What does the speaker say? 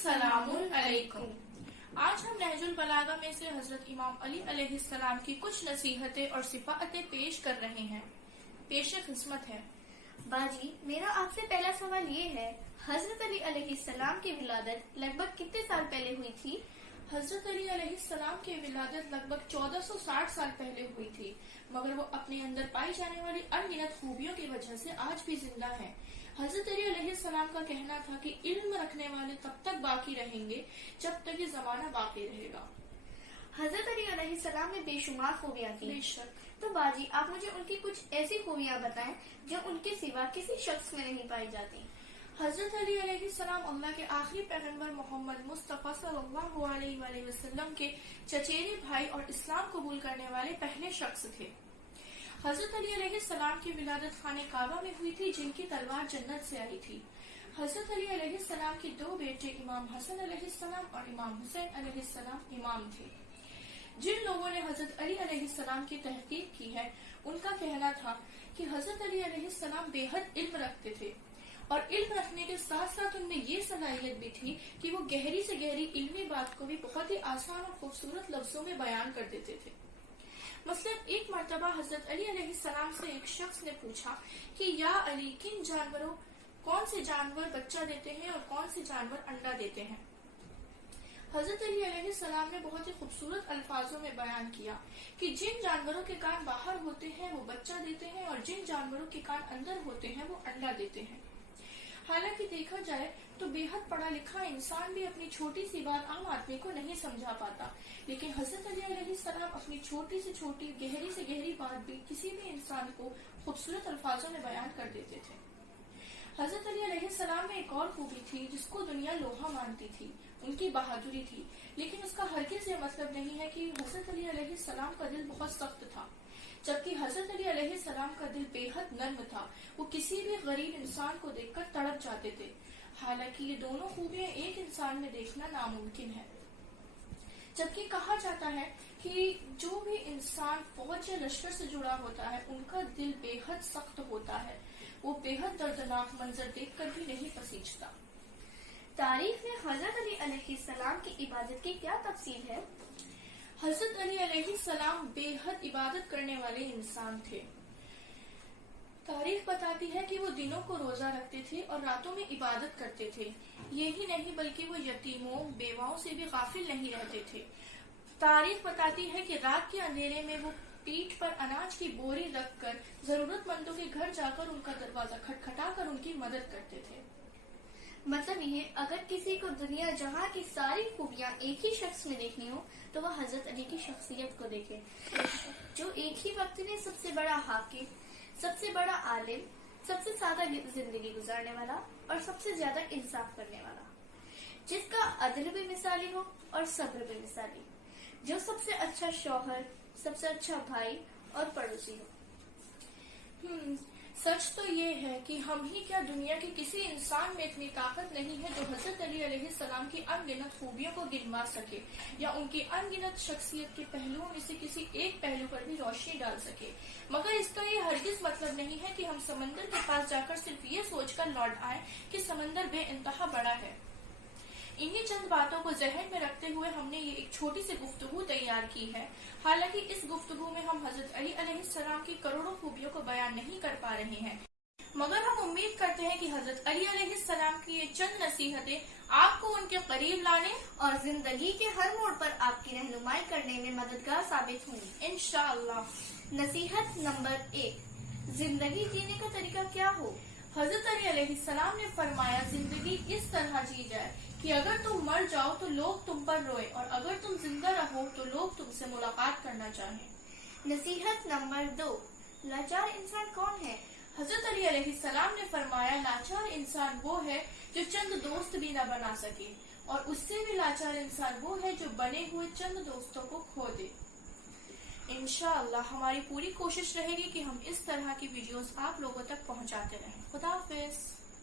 अस्सलाम अलैकुम। आज हम नहजुल बलागा में से हजरत इमाम अली अलैहिस्सलाम की कुछ नसीहतें और सिफातें पेश कर रहे हैं। पेश खिस्मत है। बाजी, मेरा आपसे पहला सवाल ये है, हजरत अली अलैहिस्सलाम की विलादत लगभग कितने साल पहले हुई थी? हजरत अली अलैहिस्सलाम की विलादत लगभग 1460 साल पहले हुई थी, मगर वो अपने अंदर पाई जाने वाली अनगिनत खूबियों की वजह से आज भी जिंदा है। हजरत अली अलैहिस्सलाम का कहना था कि इल्म रखने वाले तब तक बाकी रहेंगे जब तक ये जमाना बाकी रहेगा। हजरत अली अलैहिस्सलाम में बेशुमार खूबियाँ थी। बेशक। तो बाजी, आप मुझे उनकी कुछ ऐसी खूबियाँ बताएं जो उनके सिवा किसी शख्स में नहीं पाई जाती। हजरत अली अलैहिस्सलाम अल्लाह के आखिरी पैगंबर मोहम्मद मुस्तफा सल्लल्लाहु अलैहि वसल्लम के चचेरे भाई और इस्लाम कबूल करने वाले पहले शख्स थे। हजरत अली अलैहिस्सलाम की विलादत खाने काबा में हुई थी, जिनकी तलवार जन्नत से आई थी। हजरत अली अलैहिस्सलाम के दो बेटे इमाम हसन अलैहिस्सलाम और इमाम हुसैन अलैहिस्सलाम इमाम थे। जिन लोगों ने हजरत अली अलैहिस्सलाम की तहकीक की है, उनका कहना था कि हजरत अली अलैहिस्सलाम बेहद इल्म रखते थे और इल्म रखने के साथ साथ उनमें ये सलाहियत भी थी कि वो गहरी से गहरी इल्मी बात को भी बहुत ही आसान और खूबसूरत लफ्जों में बयान कर देते थे। मसलन एक मर्तबा हजरत अली अलैहिस्सलाम से एक शख्स ने पूछा कि या अली, किन जानवरों, कौन से जानवर बच्चा देते हैं और कौन से जानवर अंडा देते हैं? हजरत अली अलैहिस्सलाम ने बहुत ही खूबसूरत अल्फाजों में बयान किया कि जिन जानवरों के कान बाहर होते हैं वो बच्चा देते हैं और जिन जानवरों के कान अंदर होते हैं वो अंडा देते हैं। हालांकि देखा जाए तो बेहद पढ़ा लिखा इंसान भी अपनी छोटी सी बात आम आदमी को नहीं समझा पाता, लेकिन हजरत अली अलैहिस्सलाम अपनी छोटी से छोटी गहरी से गहरी बात भी किसी भी इंसान को खूबसूरत अल्फाजों में बयान कर देते थे। हजरत अली अलैहिस्सलाम में एक और खूबी थी जिसको दुनिया लोहा मानती थी, उनकी बहादुरी थी, लेकिन उसका हरगिज़ ये मतलब नहीं है कि हजरत अली अलैहिस्सलाम का दिल बहुत सख्त था, जबकि हजरत अली अलैहिस्सलाम का दिल बेहद नर्म था। वो किसी भी गरीब इंसान को देखकर तड़प जाते थे। हालांकि ये दोनों खूबियां एक इंसान में देखना नामुमकिन है। जबकि कहा जाता है कि जो भी इंसान फौज या लश्कर से जुड़ा होता है, उनका दिल बेहद सख्त होता है, वो बेहद दर्दनाक मंजर देखकर भी नहीं पसीजता। तारीख में हजरत अली अलैहिस्सलाम की इबादत की क्या तफसील है? हजरत अली अलैहिस्सलाम बेहद इबादत करने वाले इंसान थे। तारीख बताती है कि वो दिनों को रोजा रखते थे और रातों में इबादत करते थे। यही नहीं बल्कि वो यतीमों, बेवाओं से भी गाफिल नहीं रहते थे। तारीख बताती है कि रात के अंधेरे में वो पीठ पर अनाज की बोरी रखकर जरूरतमंदों के घर जाकर उनका दरवाजा खटखटाकर उनकी मदद करते थे। मतलब ये, अगर किसी को दुनिया जहाँ की सारी खूबियाँ एक ही शख्स में देखनी हो तो वह हजरत अली की शख्सियत को देखे, जो एक ही वक्त में सबसे बड़ा हाकिम, सबसे बड़ा आलिम, सबसे सादा जिंदगी गुजारने वाला और सबसे ज्यादा इंसाफ करने वाला, जिसका अदल भी मिसाली हो और सब्र भी मिसाली, जो सबसे अच्छा शौहर, सबसे अच्छा भाई और पड़ोसी हो। सच तो ये है कि हम ही क्या, दुनिया के किसी इंसान में इतनी ताकत नहीं है जो हजरत अली अलैहिस्सलाम की अनगिनत खूबियों को गिनवा सके या उनकी अनगिनत शख्सियत के पहलुओं में से किसी एक पहलू पर भी रोशनी डाल सके। मगर इसका ये हरगिज मतलब नहीं है कि हम समंदर के पास जाकर सिर्फ ये सोचकर लौट आए कि समंदर बेइंतहा बड़ा है। इन्हीं चंद बातों को जहन में रखते हुए हमने ये एक छोटी सी गुफ्तगू तैयार की है। हालांकि इस गुफ्तगू में हम हजरत अली अलैहिस्सलाम की करोड़ों खूबियों को बयान नहीं कर पा रहे हैं, मगर हम उम्मीद करते हैं कि हजरत अली अलैहिस्सलाम की ये चंद नसीहतें आपको उनके करीब लाने और जिंदगी के हर मोड़ पर आपकी रहनुमाई करने में मददगार साबित होंगी, इंशाअल्लाह। नसीहत नंबर 1, जिंदगी जीने का तरीका क्या हो? हजरत अली अलैहिस्सलाम ने फरमाया, जिंदगी इस तरह जी जाए कि अगर तुम मर जाओ तो लोग तुम पर रोए और अगर तुम जिंदा रहो तो लोग तुमसे मुलाकात करना चाहें। नसीहत नंबर 2, लाचार इंसान कौन है? हजरत अली अलैहिस्सलाम ने फरमाया, लाचार इंसान वो है जो चंद दोस्त भी न बना सके और उससे भी लाचार इंसान वो है जो बने हुए चंद दोस्तों को खो दे। इंशाअल्लाह हमारी पूरी कोशिश रहेगी कि हम इस तरह की वीडियोस आप लोगों तक पहुंचाते रहें। खुदा हाफिज।